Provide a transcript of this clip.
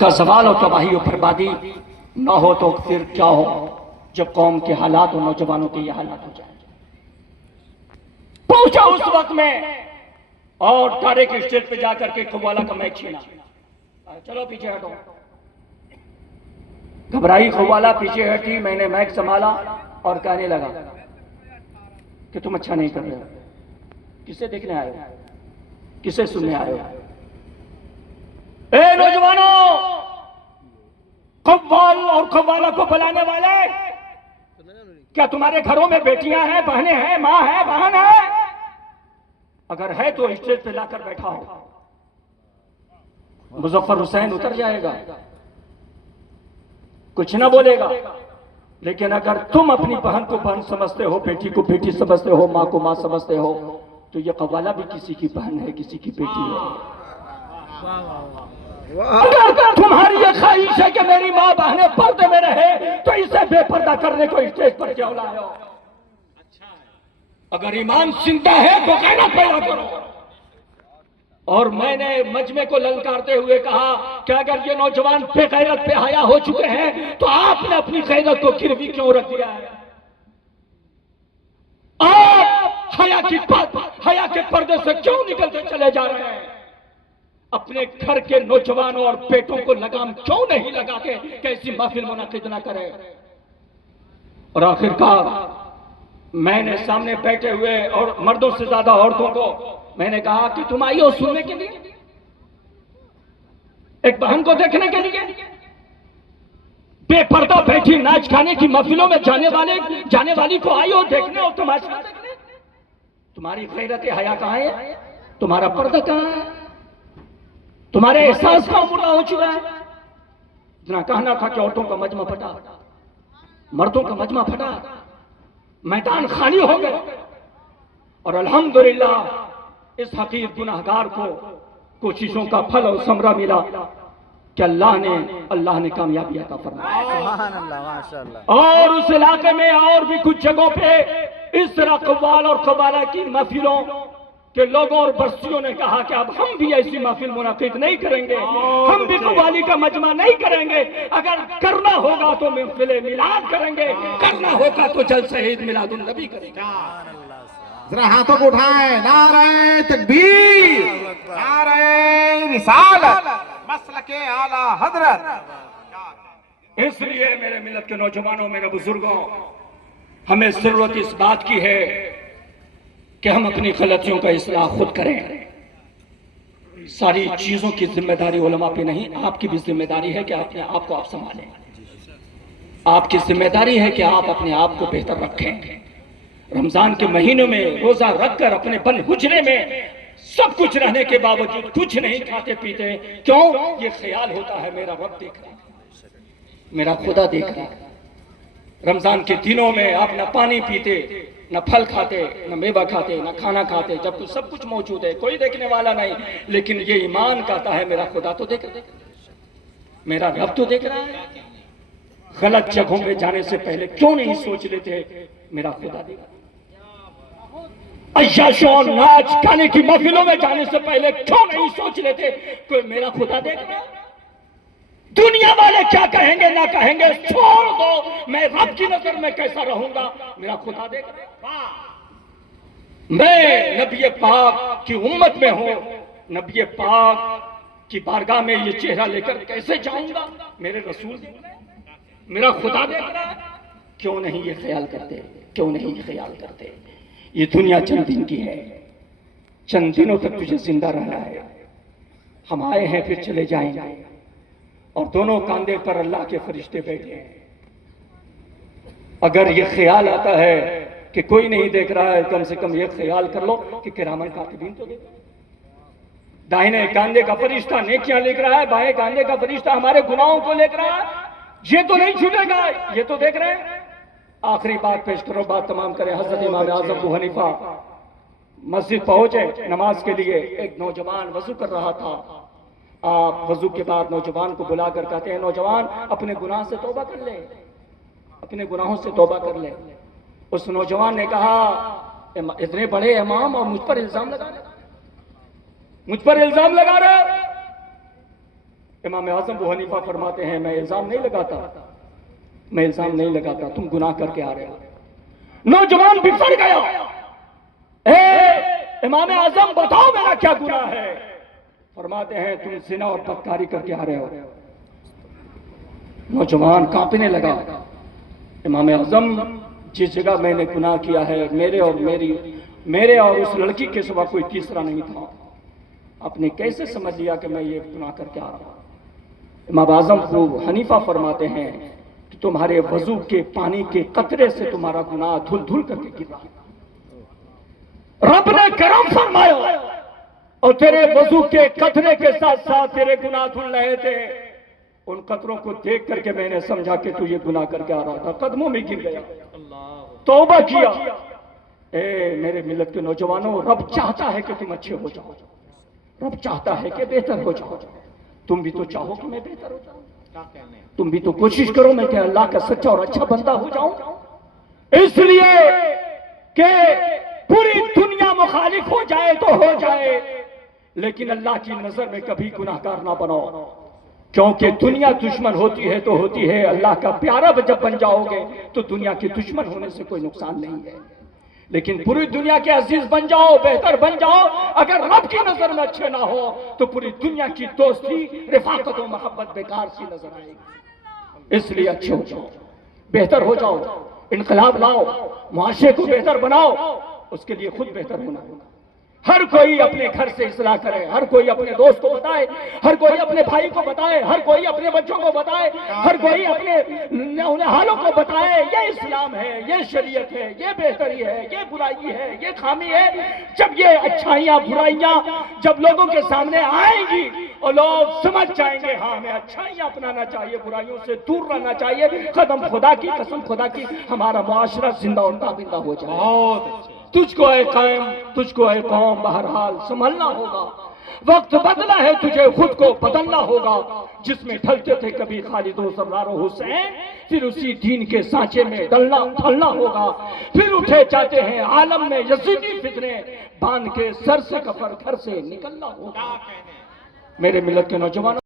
का सवाल और तबाही और बर्बादी ना हो तो फिर क्या हो जब कौम के हालात और नौजवानों के ये हालात हो जाए। पहुंचा उस वक्त में और डायरेक्ट स्टेज पे जाकर के कव्वाला का मैच छीना। चलो पीछे हटो। घबराई कव्वाला, पीछे हटी। मैंने मैच संभाला और कहने लगा कि तुम अच्छा नहीं कर रहे हो। किसे देखने आए हो, किसे सुनने आए हो? ए नौजवानों, कव्वाल और कव्वाला को बुलाने वाले, क्या तुम्हारे घरों में बेटियां हैं, बहनें हैं, मां है, बहन है? अगर है तो स्टेज पे लाकर बैठा हो। मुजफ्फर हुसैन उतर जाएगा, कुछ ना बोलेगा। लेकिन अगर तुम अपनी बहन को बहन समझते हो, बेटी को बेटी समझते हो, मां को मां समझते हो, तो ये कव्वाला भी किसी की बहन है, किसी की बेटी है। अगर तुम्हारी ये ख्वाहिश है कि मेरी मां बहनें पर्दे में रहे, तो इसे बेपर्दा करने को स्टेज पर क्यों लाए हो? अगर ईमान जिंदा है तो गैरत पैदा करो। और मैंने मजमे को ललकारते हुए कहा कि अगर ये नौजवान बेगैरत बेहया हो चुके हैं तो आपने अपनी गैरत को गिरवी क्यों रख दिया है? आप हया के पर्दे से क्यों निकलते चले जा रहे हैं? अपने घर के नौजवानों और बेटों को लगाम क्यों नहीं लगाते कि ऐसी महफिल मुनाकिद ना करें? और आखिरकार मैंने सामने बैठे हुए और मर्दों से ज्यादा औरतों को मैंने कहा कि तुम आई हो सुनने के लिए, एक बहन को देखने के लिए? बेपर्दा बैठी नाच गाने की महफिलों में जाने वाली को आई हो देखने और तमाशा देखने? तुम्हारी गैरत हया कहां है? तुम्हारा पर्दा कहां है? तुम्हारे एहसास का मुर्दा हो चुका है। इतना कहना था कि औरतों का मजमा फटा, मर्दों का मजमा फटा, मैदान खाली हो गए। और अल्हम्दुलिल्लाह इस हकीर गुनाहगार को कोशिशों का फल और समरा मिला कि अल्लाह ने कामयाबी अता फरमाई। सुभान अल्लाह, माशाअल्लाह। और उस इलाके में और भी कुछ जगहों पे इस तरह कव्वाल और कव्वाला की महफिलों के लोगों और बस्तियों ने कहा कि अब हम भी ऐसी महफिल मुनाकिद नहीं करेंगे, हम भी कव्वाली का मजमा नहीं करेंगे। अगर करना होगा तो महफिल मिलाद करेंगे, करना होगा तो जल शहीद मिलादुन नबी करेंगे। जरा हाथों को उठाएं, नारे तकबीर, नारे रिसालत, मसलके आला हजरत। इसलिए मेरे मिलत के नौजवानों, मेरे बुजुर्गों, हमें जरूरत इस बात की है कि हम अपनी गलतियों का इस्लाह खुद करें। सारी चीजों की जिम्मेदारी उलमा पे नहीं, आपकी भी जिम्मेदारी है कि अपने आप को आप संभालें। आपकी जिम्मेदारी है कि आप अपने आप को बेहतर रखें। रमजान के महीने में रोजा रखकर अपने बंद हुजरे में सब कुछ रहने के बावजूद कुछ नहीं खाते पीते, क्यों? ये ख्याल होता है मेरा रब देख रहा है, मेरा खुदा देख रहा है। रमजान के दिनों में आप न पानी पीते, न फल खाते, न मेवा खाते, न खाना खाते, जब तो सब कुछ मौजूद है, कोई देखने वाला नहीं। लेकिन ये ईमान कहता है मेरा खुदा तो देख रहा है, मेरा रब तो देख रहा है। गलत जगहों में जाने से पहले क्यों नहीं सोच लेते मेरा खुदा देख रहा है? अय्याशों नाच गाने की महफिलों में जाने से पहले क्यों नहीं सोच लेते कोई मेरा खुदा देख रहा है? दुनिया वाले क्या कहेंगे ना कहेंगे, छोड़ दो, मैं रब की नजर में कैसा रहूंगा, मेरा खुदा देख रहा है। मैं नबी पाक की उम्मत में हूं, नबी पाक की बारगाह में ये चेहरा लेकर कैसे जाऊंगा? मेरे रसूल देख रहे हैं, मेरा खुदा देख रहा है। क्यों नहीं ये ख्याल करते? क्यों नहीं ये ख्याल करते? ये दुनिया चंद दिन की है, चंद दिनों तक तुझे जिंदा रहना है। हम आए हैं फिर चले जाएंगे, और दोनों कांधे पर अल्लाह के फरिश्ते बैठे हैं। अगर ये ख्याल आता है कि कोई नहीं देख रहा है, कम से कम ये ख्याल कर लो कि किरामन कातिबीन तो देखो। दाहिने कांधे का फरिश्ता नेकियां लिख रहा है, बाएं कांधे का फरिश्ता हमारे गुनाहों को लिख रहा है। ये तो नहीं छूटेगा, ये तो देख रहे हैं। आखिरी बात पेश करो, बात तमाम करें। हजरत इमाम आज़म अबू हनीफा मस्जिद पहुंचे नमाज के लिए। एक नौजवान वजू कर रहा था। आप वजू के बाद नौजवान को बुलाकर कहते हैं, नौजवान अपने गुनाह से तौबा कर ले, अपने गुनाहों से तौबा कर ले। उस नौजवान ने कहा, इतने बड़े इमाम और मुझ पर इल्जाम लगा रहे, मुझ पर इल्जाम लगा रहे। इमाम आज़म अबू हनीफा फरमाते हैं मैं इल्जाम नहीं लगाता, तुम गुनाह करके आ रहे हो। नौजवान बिफर गया, इमाम आज़म बताओ मेरा क्या गुनाह है? फरमाते हैं तुम जिना और बदकारी करके आ रहे हो। नौजवान कांपने लगा, इमाम आज़म जिस जगह मैंने गुनाह किया है मेरे और उस लड़की के सिवा कोई तीसरा नहीं था, आपने कैसे समझ लिया कि मैं ये गुनाह करके आ रहा हूं? इमाम आज़म अबू हनीफा फरमाते हैं कि तुम्हारे वजू के पानी के कतरे से तुम्हारा गुनाह धुल धुल करके गिरा। रब ने करम फरमाया और तेरे वजू के कतरे के साथ साथ तेरे गुनाह धुल रहे थे। उन कतरों को देख करके मैंने समझा कि तू ये गुनाह करके आ रहा था, कदमों में गिर गया, तौबा किया। मेरे मिल्लत के नौजवानों, रब चाहता है कि तुम अच्छे हो जाओ, रब चाहता है कि बेहतर हो जाओ। तुम भी तो चाहो कि मैं बेहतर हो जाऊं, तुम भी तो कोशिश करो मैं कि अल्लाह का सच्चा और अच्छा बंदा हो जाऊं। इसलिए कि पूरी दुनिया मुखालिफ हो जाए तो हो जाए, लेकिन अल्लाह की नजर में कभी गुनाहगार ना बनाओ, क्योंकि दुनिया दुश्मन होती है तो होती है, अल्लाह का प्यारा जब बन जाओगे तो दुनिया के दुश्मन होने से कोई नुकसान नहीं है। लेकिन पूरी दुनिया के अजीज बन जाओ, बेहतर बन जाओ, अगर रब की नजर में अच्छे ना हो तो पूरी दुनिया की दोस्ती, रिफाकत और मोहब्बत बेकार सी नजर आएगी। इसलिए अच्छे हो जाओ, बेहतर हो जाओ, इनकलाब लाओ, मुआशरे को बेहतर बनाओ, उसके लिए खुद बेहतर होना होगा। हर कोई अपने घर से इस्लाह करे, हर कोई अपने दोस्त को बताए, हर कोई अपने भाई को बताए, हर कोई अपने बच्चों को बताए, हर कोई अपने उन्हें हालों को बताए। ये इस्लाम है, ये शरीयत है, ये बेहतरी है, ये बुराई है, ये खामी है। जब ये अच्छाइयाँ बुराइयाँ जब लोगों के सामने आएंगी और लोग समझ जाएंगे हाँ हमें अच्छाइयाँ अपनाना चाहिए, बुराइयों से दूर रहना चाहिए, कदम खुदा की कसम खुदा की हमारा मुआशरा जिंदा और ताबिंदा हो जाए। बहुत तुझको है कायम, तुझको है कौम, बहरहाल संभलना होगा। वक्त बदला है, तुझे खुद को बदलना होगा। जिसमें ढलते थे कभी खालिद और सरदार हुसैन, फिर उसी दीन के सांचे में ढलना होगा। फिर उठे जाते हैं आलम में यजीदी फितने, बांध के सर से कफर घर से निकलना होगा। मेरे मिल्लत के नौजवानों,